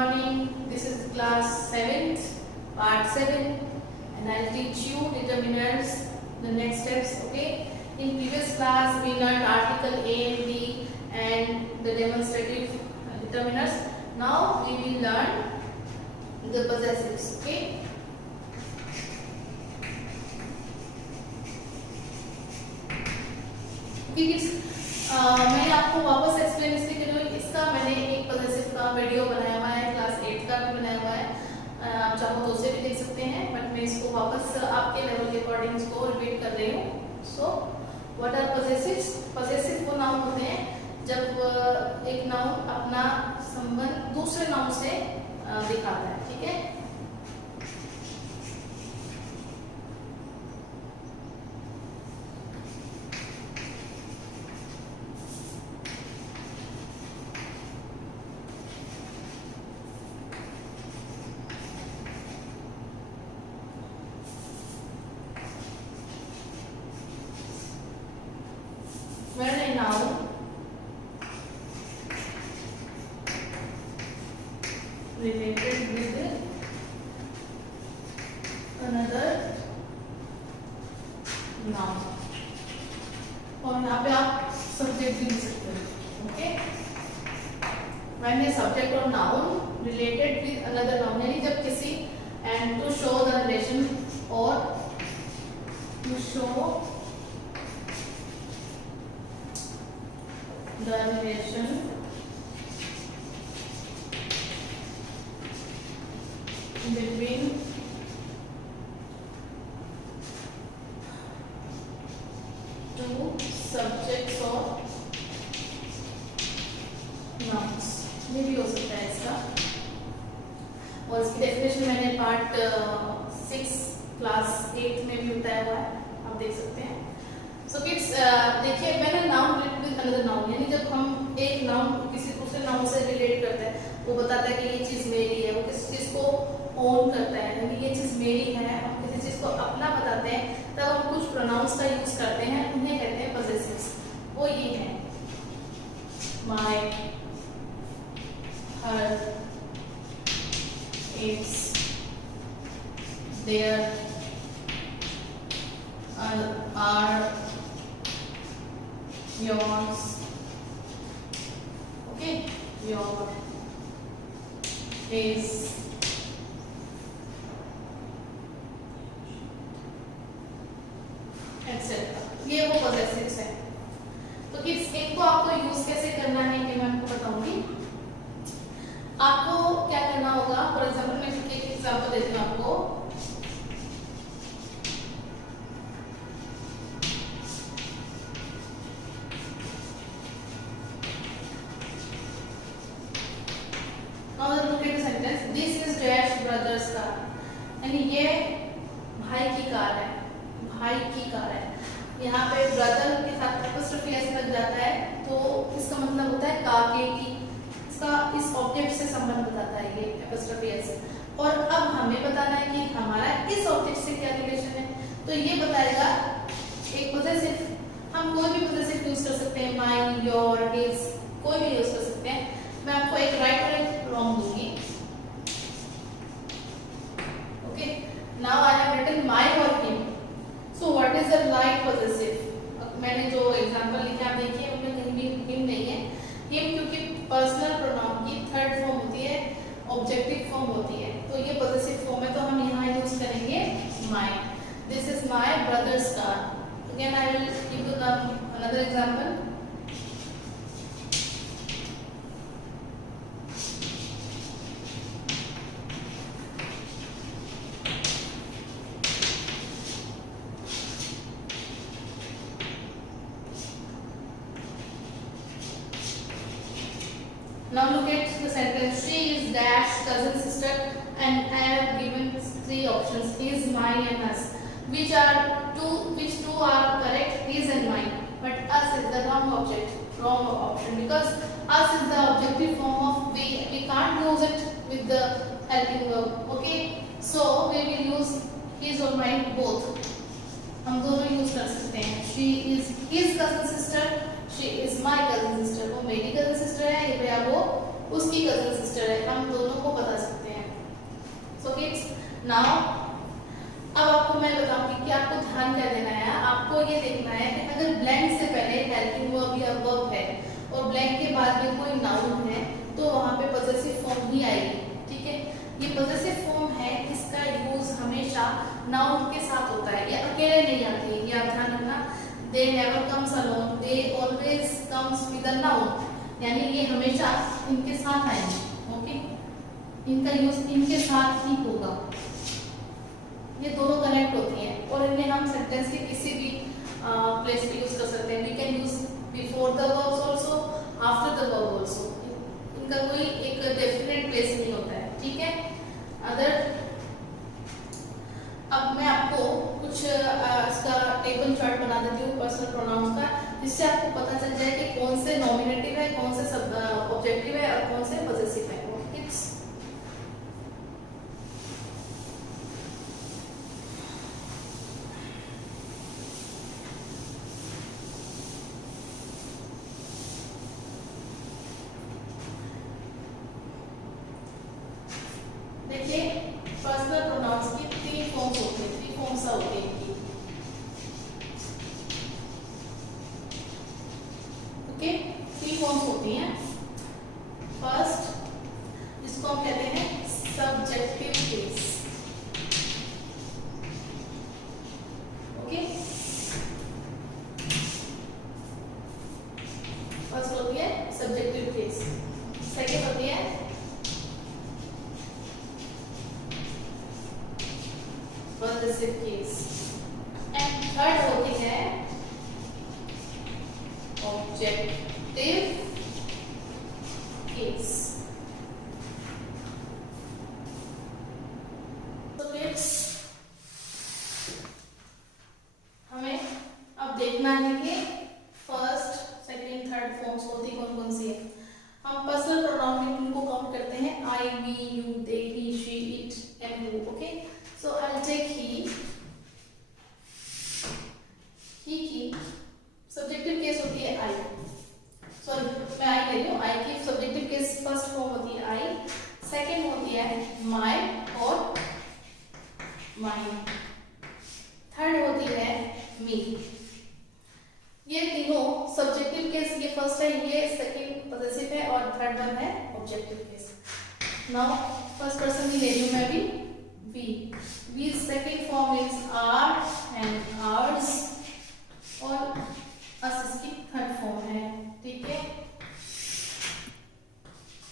morning. This is class 7th, part 7, and I'll teach you determinants, the next steps. Okay. In previous class, we learned article A and B and the demonstrative determinants. Now we will learn the possessives. Okay. मैं आपको वापस एक्सप्लेन इसलिए कर रही हूँ, इसका मैंने एक पॉजिटिव का वीडियो बनाया हुआ है, क्लास 8 का भी बनाया हुआ है, आप चाहो तो उसे भी देख सकते हैं, बट मैं इसको वापस आपके लेवल के अकॉर्डिंग इसको रिपीट कर रही हूँ. So what are possessives? Possessive वो नाउन होते हैं जब एक नाउन अपना संबंध दूसरे नाउन से दिखाता है. ठीक है. When a noun related with another noun, और यहाँ पे आप सब्जेक्ट भी लिख सकते हो. Okay. when a subject or noun related with another noun, यानी जब किसी and to show the relation or to show the relation between two subjects or nouns, ये भी हो सकता है इसका. और इसकी डेफिनेशन मैंने पार्ट 6 क्लास 8 में भी बताया हुआ है, आप देख सकते हैं. सो किड्स देखिए, when a noun related with another noun, यानी जब हम एक नाउन किसी दूसरे नाउन से रिलेट करते हैं, वो बताता है कि ये चीज मेरी है, वो किसी चीज को ओन करता है, यानी ये चीज मेरी है, हम किसी चीज को अपना बताते हैं, तब हम कुछ प्रोनाउंस का यूज करते हैं, उन्हें कहते हैं पॉजेसिव्स. वो ये है my, her, its, their, our, yours, okay, your, his, etc. ये वो पॉजेसिव्स है. तो किस इनको आपको यूज कैसे करना है कि मैं आपको बताऊंगी. आपको क्या करना होगा, फॉर एग्जाम्पल मैं एक एग्जाम्पल देती हूँ आपको. Now look at the sentence. This is dash brother's car. यानी ये भाई की कार है, भाई की कार है. यहाँ पे ब्रदर के साथ एपोस्ट्रोफी एस लग जाता है, तो इसका मतलब होता है का के की. इसका इस ऑब्जेक्ट से संबंध बताता है ये एपोस्ट्रोफी एस. और अब हमें बताना है कि हमारा इस ऑब्जेक्ट से क्या रिलेशन है. तो ये बताएगा एक पॉजेसिव. हम कोई भी पॉजेसिव यूज कर सकते हैं, माई, योर, हिज, कोई भी यूज कर सकते हैं. मैं आपको एक राइट और एक रॉन्ग दूंगी. Okay. Now I have written my और him. So what is the right possessive? मैंने जो एग्जांपल लिखे आप देखिए, उनमें कहीं भी हिम नहीं है. हिम क्योंकि पर्सनल प्रोनाउन की थर्ड फॉर्म होती है, ऑब्जेक्टिव फॉर्म होती है, तो ये पॉजेसिव फॉर्म है, तो हम यहाँ यूज करेंगे my. This is my brothers car. Again I will give you another example. Now look at the sentence. She is dash cousin sister, and I have given 3 options: his, mine, and us. Which two are correct? His and mine. But us is the wrong option, because us is the objective form of we. We can't use it with the helping verb. Okay. So we will use his or mine both. हम दोनों यूज कर सकते हैं. She is his cousin sister. She is my cousin sister. वो मेरी cousin sister है, या वो उसकी कजन सिस्टर है, हम दोनों को बता सकते हैं। सो किड्स नाउ अब आपको मैं बताऊंगी कि आपको ध्यान क्या देना है। आपको ये देखना है कि अगर ब्लैंक से पहले हेल्पिंग वर्ब या वर्ब है और ब्लैंक के बाद में कोई नाउन है तो वहां पे पॉजेसिव फॉर्म ही आएगी, ठीक है। ये पॉजेसिव फॉर्म है, इसका यूज हमेशा नाउन के साथ होता है, ये अकेले नहीं आती है, ये आप ध्यान रखना। They never comes alone, they always comes with a noun, यानी ये हमेशा इनके साथ आएंगे, ओके। इनका यूज इनके साथ ही होगा, ये दोनों कनेक्ट होती हैं और इन्हें हम सेंटेंस के किसी भी प्लेस पे यूज कर सकते हैं। We can use before the verbs also, after the verb also, इनका कोई एक डेफिनेट प्लेस नहीं होता है, ठीक है। अदर अब मैं आपको कुछ इसका टेबल चार्ट बना देती हूँ पर्सनल प्रोनाउंस का, जिससे आपको पता चल जाए कि कौन से नॉमिनेटिव है, कौन से ऑब्जेक्टिव है और कौन से पॉजेसिव है। इट्स देखिए पर्सनल प्रोनाउंस की 3 फॉर्म्स होती है, 3 फॉर्म्स होती है इनकी, ओके। 3 फॉर्म्स होती हैं। फर्स्ट जिसको हम कहते हैं सब्जेक्टिव केस, ओके। फर्स्ट होती है सब्जेक्टिव केस, सेकंड होती है पॉजेसिव केस एंड थर्ड होती है ऑब्जेक्टिव केस। तो किड्स हमें अब देखना है कि फर्स्ट सेकंड थर्ड फॉर्म्स होती कौन कौन सी है। हम पर्सनल प्रोनाउन में उनको काउंट करते हैं, I, we, you, they, he, she, it and you, okay. So I'll take he की सब्जेक्टिव केस होती है I, सॉरी मैं I ले रही हूँ। I की सब्जेक्टिव केस फर्स्ट फॉर्म होती है I, सेकंड होती है my और mine, थर्ड होती है me। ये तीनों सब्जेक्टिव केस, ये फर्स्ट है, ये सेकंड पॉजेसिव है और थर्ड वन है objective case. Now first person ही ले रही हूँ मैं भी, we. We's second form is our and ours और us इसकी थर्ड फॉर्म है, ठीक है।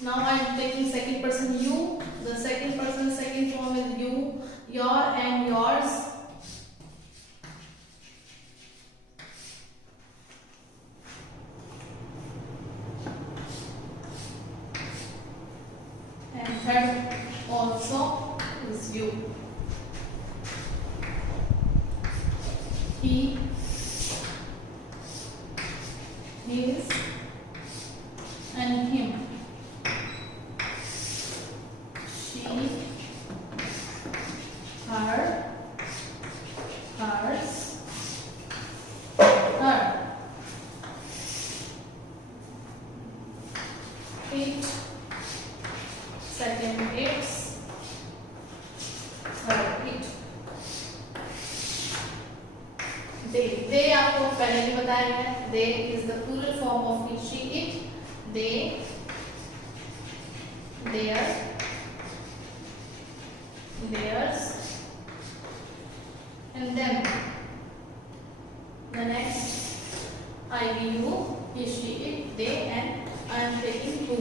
Now I am taking second person you, the second person second form is you, your and yours, and third also is you. He, his and him, she, her, hers, her, it, second its, third it। दे आपको पहले भी बताया है, they is the plural form of he, she, it, they, their, theirs and them. The next I, we, you, he, she, it, they and I am taking who.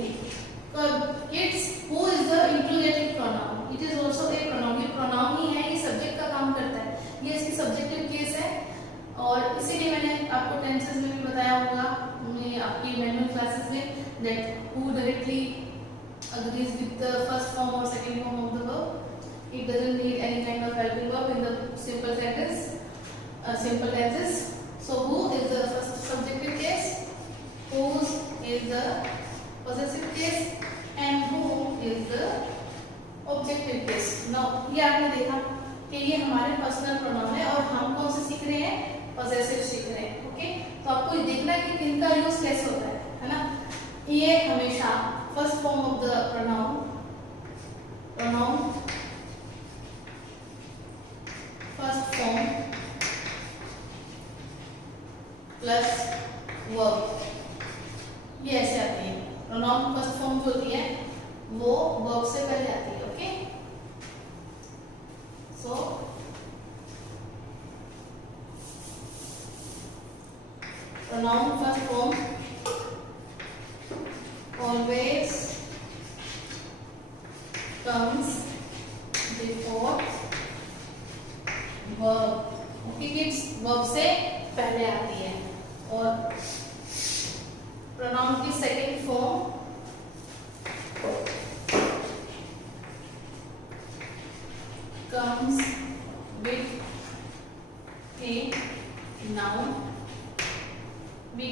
Kids, who is the interrogative pronoun? It is also a pronoun. ये pronoun ही है, ये subject का काम करता है, ये इसकी subjective case है और इसीलिए मैंने आपको टेंसेस में भी बताया होगा मैं आपकी मैनुअल क्लासेस में that who directly agrees with the first form or second form of the verb. It doesn't need any kind of helping verb in the simple sentences, simple tenses. So who is the first subjective case, whose is the possessive case and whom is the objective case. Now ये आपने देखा कि ये हमारे personal pronoun है और हम कौन से सीख रहे हैं, पॉसेसिव सीख रहे हैं, ओके। तो आपको ये देखना है कि इनका यूज कैसे होता है ना। ये हमेशा first form of pronoun first form plus verb, ये ऐसे आती है। प्रोनाउन फर्स्ट फॉर्म जो होती है वो वर्ब से पहले आती है। Okay, so pronoun first form always comes before verb। Okay kids, verb से पहले आती है। और प्रोनाउन की second form comes with a noun। we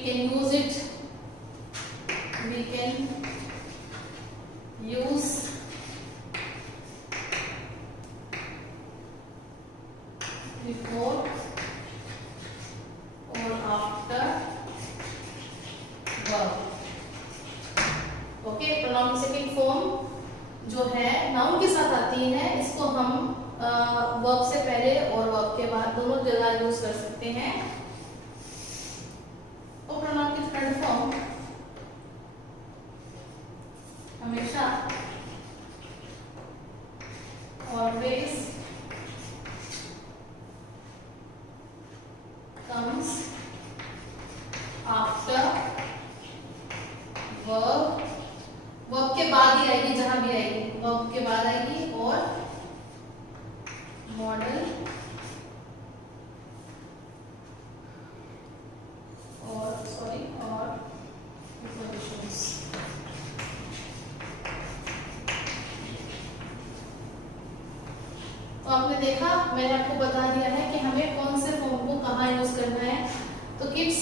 can use before or after verb। Okay, pronoun की सेकंड फॉर्म जो है नाउन के साथ आती है, इसको हम वर्ब से पहले और वर्ब के बाद दोनों जगह यूज कर सकते हैं। और प्रोनाउन की थर्ड फॉर्म हमेशा always comes after verb। Verb के बाद ही आएगी, जहां भी आएगी वर्ब के बाद आएगी। और मॉडल और प्रीपोजिशंस। तो आपने देखा, मैंने आपको बता दिया है कि हमें कौन से फॉर्म को कहाँ यूज करना है। तो किड्स,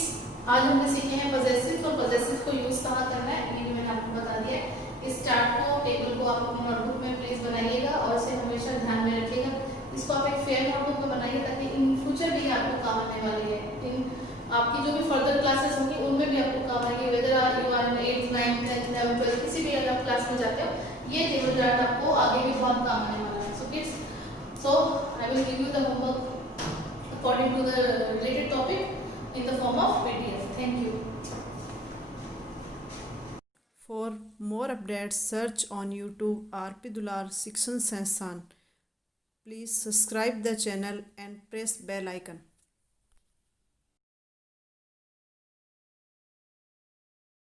आज हमने सीखे हैं पजेसिव, और पजेसिव को यूज कहाँ करना है ये भी मैंने आपको बता दिया है। इस चार्ट को, टेबल को आप अपने नोटबुक में प्लीज बनाइएगा और इसे हमेशा ध्यान में रखिएगा। इसको आप एक फेयर नोटबुक में बनाइए ताकि इन फ्यूचर भी आपको काम आने वाली है। इन आपकी जो भी फर्दर क्लासेस होंगी उनमें भी आपको काम आएगी। Whether you are in 8th 9th 10th 11th 12th किसी भी अगर क्लास में जाते हो, ये टेबल चार्ट आपको आगे भी बहुत काम आने वाला है। So kids, so I will give you the homework according to the related topic in the form of PDF. Thank you. For more updates, search on YouTube RP Dular Shikshan Sansthan. Please subscribe the channel and press bell icon.